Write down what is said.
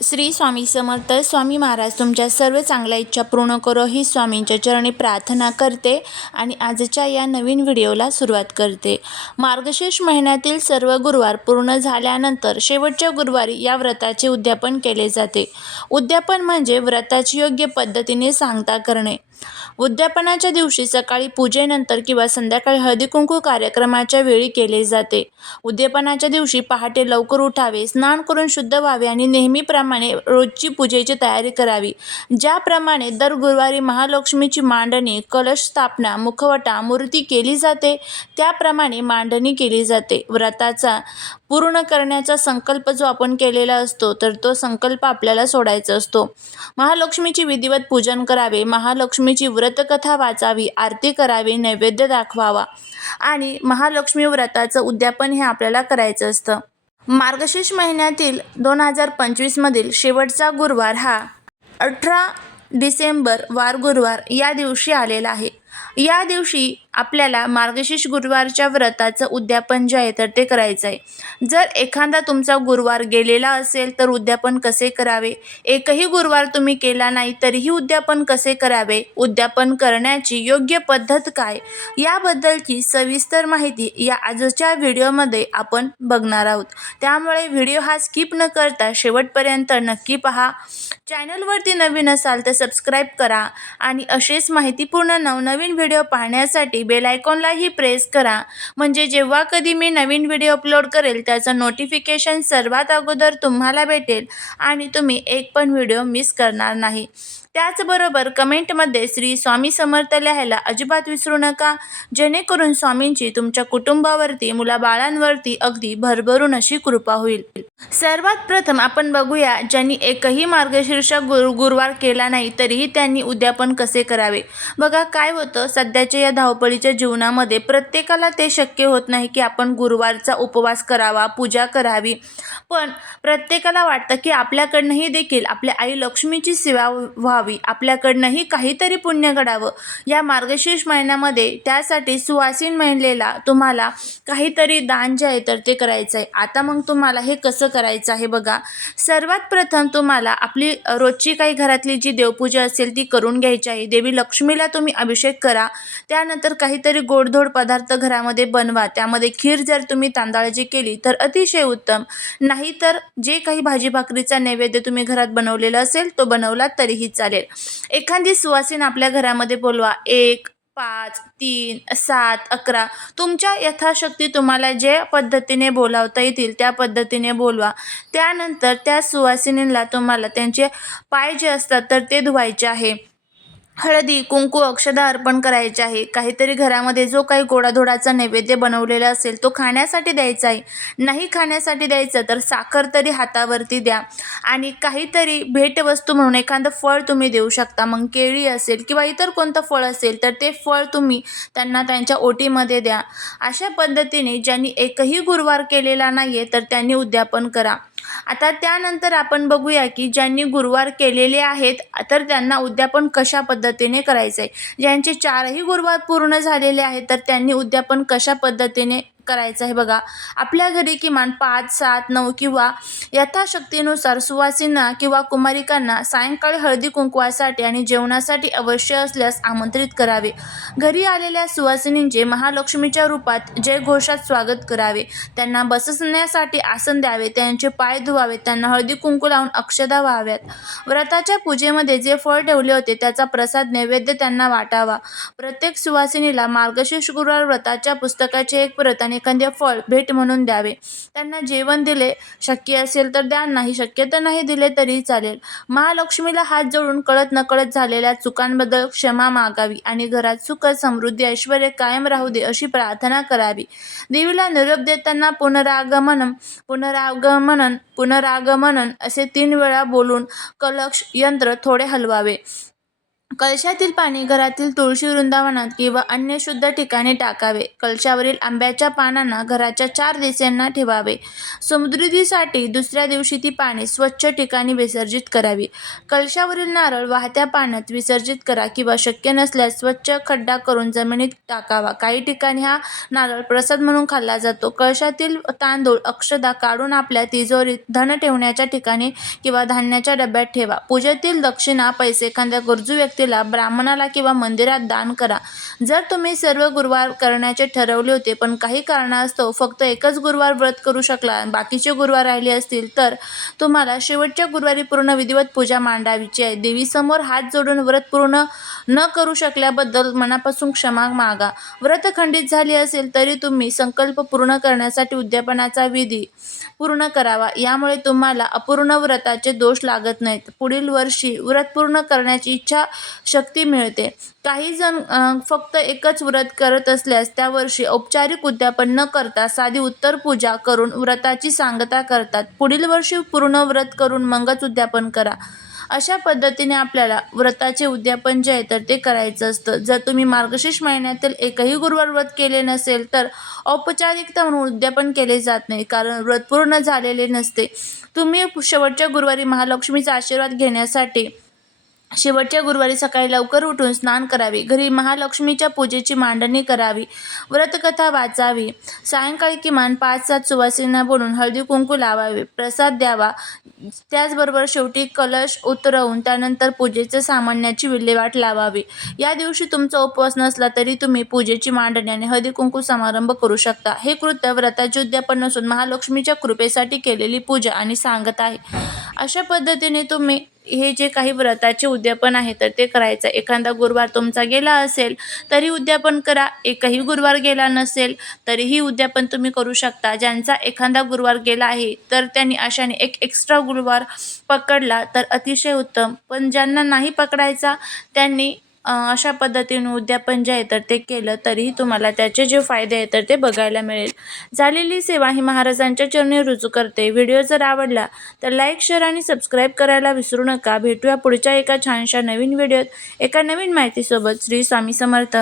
श्री स्वामी समर्थ. स्वामी महाराज तुमच्या सर्व चांगल्या इच्छा पूर्ण करो ही स्वामींच्या चरणी प्रार्थना करते आणि आजच्या या नवीन व्हिडिओला सुरुवात करते. मार्गशीर्ष महिन्यातील सर्व गुरुवार पूर्ण झाल्यानंतर शेवटच्या गुरुवारी या व्रताचे उद्यापन केले जाते. उद्यापन म्हणजे व्रताची योग्य पद्धतीने सांगता करणे. उद्यापनाच्या दिवशी सकाळी पूजेनंतर किंवा संध्याकाळी हळदी-कुंकू कार्यक्रमाच्या वेळी केले जाते. उद्यापनाच्या दिवशी पहाटे लवकर उठावे, स्नान करून शुद्ध व्हावे आणि नेहमीप्रमाणे रोजची पूजेची तयारी करावी. ज्याप्रमाणे दर गुरुवारी महालक्ष्मीची मांडणी, कलश स्थापना, मुखवटा, मूर्ती केली जाते, त्याप्रमाणे मांडणी केली जाते. व्रताचा पूर्ण करण्याचा संकल्प जो आपण केलेला असतो, तर तो संकल्प आपल्याला सोडायचा असतो. महालक्ष्मीची विधिवत पूजन करावे, महालक्ष्मीची व्रतकथा वाचावी, आरती करावी, नैवेद्य दाखवावा आणि महालक्ष्मी व्रताचं उद्यापन हे आपल्याला करायचं असतं. मार्गशीर्ष महिन्यातील 2025 मधील शेवटचा गुरुवार हा 18 डिसेंबर वार गुरुवार या दिवशी आलेला आहे. या दिवशी आपल्याला मार्गशीर्ष गुरुवारच्या व्रताचं उद्यापन जे आहे तर ते करायचं आहे. जर एखादा तुमचा गुरुवार गेलेला असेल तर उद्यापन कसे करावे, एकही गुरुवार तुम्ही केला नाही तरीही उद्यापन कसे करावे, उद्यापन करण्याची योग्य पद्धत काय, याबद्दलची सविस्तर माहिती या आजच्या व्हिडिओमध्ये आपण बघणार आहोत. त्यामुळे व्हिडिओ हा स्किप न करता शेवटपर्यंत नक्की पहा. चॅनलवरती नवीन असाल तर सबस्क्राईब करा आणि असेच माहितीपूर्ण नवनवीन व्हिडिओ पाहण्यासाठी बेल आयकॉनलाही प्रेस करा, म्हणजे जेव्हा कधी मी नवीन व्हिडिओ अपलोड करेल त्याचं नोटिफिकेशन सर्वात अगोदर तुम्हाला भेटेल आणि तुम्ही एक पण व्हिडिओ मिस करणार नाही. त्याचबरोबर कमेंटमध्ये श्री स्वामी समर्थ लिहायला अजिबात विसरू नका, जेणेकरून स्वामींची तुमच्या कुटुंबावरती, मुलाबाळांवरती अगदी भरभरून अशी कृपा होईल. सर्वात प्रथम आपण बघूया, ज्यांनी एकही मार्गशीर्ष गुरुवार केला नाही तरीही त्यांनी उद्यापन कसे करावे. बघा काय होतं, सध्याच्या या धावपळीच्या जीवनामध्ये प्रत्येकाला ते शक्य होत नाही की आपण गुरुवारचा उपवास करावा, पूजा करावी. पण प्रत्येकाला वाटतं की आपल्याकडनंही देखील आपल्या आई लक्ष्मीची सेवा व्हावी, आपल्याकडनंही काहीतरी पुण्य घडावं. या मार्गशीर्ष महिन्यामध्ये त्यासाठी सुवासिन महिलेला तुम्हाला काहीतरी दान जे आहे तर ते करायचं आहे. आता मग तुम्हाला हे कसं करायचं आहे बघा. सर्वात प्रथम तुम्हाला आपली रोजची काही घरातली जी देवपूजा असेल ती करून घ्यायची आहे. देवी लक्ष्मीला तुम्ही अभिषेक करा. त्यानंतर काहीतरी गोडधोड पदार्थ घरामध्ये बनवा. त्यामध्ये खीर जर तुम्ही तांदळाची केली तर अतिशय उत्तम, नाहीतर जे काही भाजी भाकरीचा नैवेद्य तुम्ही घरात बनवलेला असेल तो बनवला तरीही चालेल. एखादी सुवासीन आपल्या घरामध्ये बोलवा. 1, 5, 3, 7, 11 तुमच्या यथाशक्ती तुम्हाला जे पद्धतीने बोलावता येतील त्या पद्धतीने बोलवा. त्यानंतर त्या सुवासिनीला तुम्हाला त्यांचे पाय जे असतात तर ते धुवायचे आहे. हळदी, कुंकू, अक्षदा अर्पण करायचे आहे. काहीतरी घरामध्ये जो काही गोडाधोडाचा नैवेद्य बनवलेला असेल तो खाण्यासाठी द्यायचा आहे. नाही खाण्यासाठी द्यायचं तर साखर तरी हातावरती द्या आणि काहीतरी भेटवस्तू म्हणून एखादं फळ तुम्ही देऊ शकता. मग केळी असेल किंवा इतर कोणतं फळ असेल तर ते फळ तुम्ही त्यांना त्यांच्या ओटीमध्ये द्या. अशा पद्धतीने ज्यांनी एकही गुरुवार केलेला नाही आहे तर त्यांनी उद्यापन करा. आता त्यानंतर आपण बघूया की ज्यांनी गुरुवार केलेले आहेत तर त्यांना उद्यापन कशा पद्धतीने करायचं आहे. ज्यांचे 4ही गुरुवार पूर्ण झालेले आहेत तर त्यांनी उद्यापन कशा पद्धतीने करायचं आहे बघा. आपल्या घरी किमान 5, 7, 9 किंवा यथाशक्तीनुसार सुवासिना किंवा कुमारिकांना सायंकाळी हळदी कुंकवासाठी आणि जेवणासाठी अवश्य असल्यास आमंत्रित करावे. घरी आलेल्या सुवासिनींचे महालक्ष्मीच्या रूपात जयघोषात स्वागत करावे. त्यांना बसण्यासाठी आसन द्यावे, त्यांचे पाय धुवावे, त्यांना हळदी कुंकू लावून अक्षदा व्हाव्यात. व्रताच्या पूजेमध्ये जे फळ ठेवले होते त्याचा प्रसाद नैवेद्य त्यांना वाटावा. प्रत्येक सुवासिनीला मार्गशीर्ष गुरुवार व्रताच्या पुस्तकाचे एक प्रत आणि एखादे फळ भेट म्हणून द्यावे. त्यांना जेवण दिले शक्य असेल तर द्या, नाही शक्य तर नाही दिले तरी चालेल. महालक्ष्मीला हात जोडून कळत नकळत झालेल्या चुकांबद्दल क्षमा मागावी आणि घरात सुख, समृद्धी, ऐश्वर्य कायम राहू दे अशी प्रार्थना करावी. देवीला निरोप देताना पुनरागमनम पुनरागमनन पुनरागमनन असे 3 वेळा बोलून कलश यंत्र थोडे हलवावे. कलशातील पाणी घरातील तुळशी वृंदावनात किंवा अन्य शुद्ध ठिकाणी टाकावे. कलशावरील आंब्याच्या पानांना घराच्या 4 दिशांना ठेवावे. समृद्धीसाठी दुसऱ्या दिवशी ती पाने स्वच्छ ठिकाणी विसर्जित करावी. कलशावरील नारळ वाहत्या पाण्यात विसर्जित करा किंवा शक्य नसल्यास स्वच्छ खड्डा करून जमिनीत टाकावा. काही ठिकाणी हा नारळ प्रसाद म्हणून खाल्ला जातो. कलशातील तांदूळ, अक्षता काढून आपल्या तिजोरीत, धन ठेवण्याच्या ठिकाणी किंवा धान्याच्या डब्यात ठेवा. पूजेतील दक्षिणा, पैसे एखाद्या गरजू व्यक्तीला, ब्राह्मणाला किंवा मंदिरात दान करा. जर तुम्ही सर्व गुरुवार करण्याचे ठरवले होते पण काही कारणास्तव फक्त एकच गुरुवार व्रत करू शकला आणि बाकीचे गुरुवार राहिले असतील तर तुम्हाला शेवटच्या गुरुवारी पूर्ण विधिवत पूजा मांडावीची आहे. देवीसमोर हात जोडून व्रत पूर्ण न करू शकल्याबद्दल मनापासून क्षमा मागा. व्रत खंडित झाले असेल तरी तुम्ही संकल्प पूर्ण करण्यासाठी उद्यापनाचा विधी पूर्ण करावा. यामुळे तुम्हाला अपूर्ण व्रताचे दोष लागत नाहीत. पुढील वर्षी व्रत पूर्ण करण्याची इच्छा शक्ती मिळते. काही जण फक्त एकच व्रत करत असल्यास त्या वर्षी औपचारिक उद्यापन न करता साधी उत्तर पूजा करून व्रताची सांगता करतात. पुढील वर्षी पूर्ण व्रत करून मगच उद्यापन करा. अशा पद्धतीने आपल्याला व्रताचे उद्यापन जे आहे तर ते करायचं असतं. जर तुम्ही मार्गशीर्ष महिन्यातील एकही गुरुवार व्रत केले नसेल तर औपचारिकता म्हणून उद्यापन केले जात नाही, कारण व्रत पूर्ण झालेले नसते. तुम्ही शेवटच्या गुरुवारी महालक्ष्मीचा आशीर्वाद घेण्यासाठी शेवटच्या गुरुवारी सकाळी लवकर उठून स्नान करावे. घरी महालक्ष्मीच्या पूजेची मांडणी करावी. व्रतकथा वाचावी. सायंकाळी किमान 5-7 सुवासिनींना बोलून हळदी कुंकू लावावे. प्रसाद द्यावा. त्याचबरोबर शेवटी कलश उतरवून त्यानंतर पूजेच्या सामान्याची विल्हेवाट लावावी. या दिवशी तुमचा उपवास नसला तरी तुम्ही पूजेची मांडणी आणि हळदी कुंकू समारंभ करू शकता. हे कृत्य व्रताचे उद्यापन नसून महालक्ष्मीच्या कृपेसाठी केलेली पूजा आणि सांगता आहे. अशा पद्धतीने तुम्ही हे जे काही व्रताचे उद्यापन आहे तर ते करायचं. एखादा गुरुवार तुमचा गेला असेल तरी उद्यापन करा. एकही गुरुवार गेला नसेल तरीही उद्यापन तुम्ही करू शकता. ज्यांचा एखादा गुरुवार गेला आहे तर त्यांनी अशाने एक एक्स्ट्रा गुरुवार पकडला तर अतिशय उत्तम. पण ज्यांना नाही पकडायचा त्यांनी अशा पद्धतीने उद्यापन जे आहे तर ते केलं तरीही तुम्हाला त्याचे जे फायदे आहेत तर ते बघायला मिळेल. झालेली सेवा ही महाराजांच्या चरणी रुजू करते. व्हिडिओ जर आवडला तर लाईक, शेअर आणि सबस्क्राईब करायला विसरू नका. भेटूया पुढच्या एका छानशा नवीन व्हिडिओत एका नवीन माहितीसोबत. श्री स्वामी समर्थ.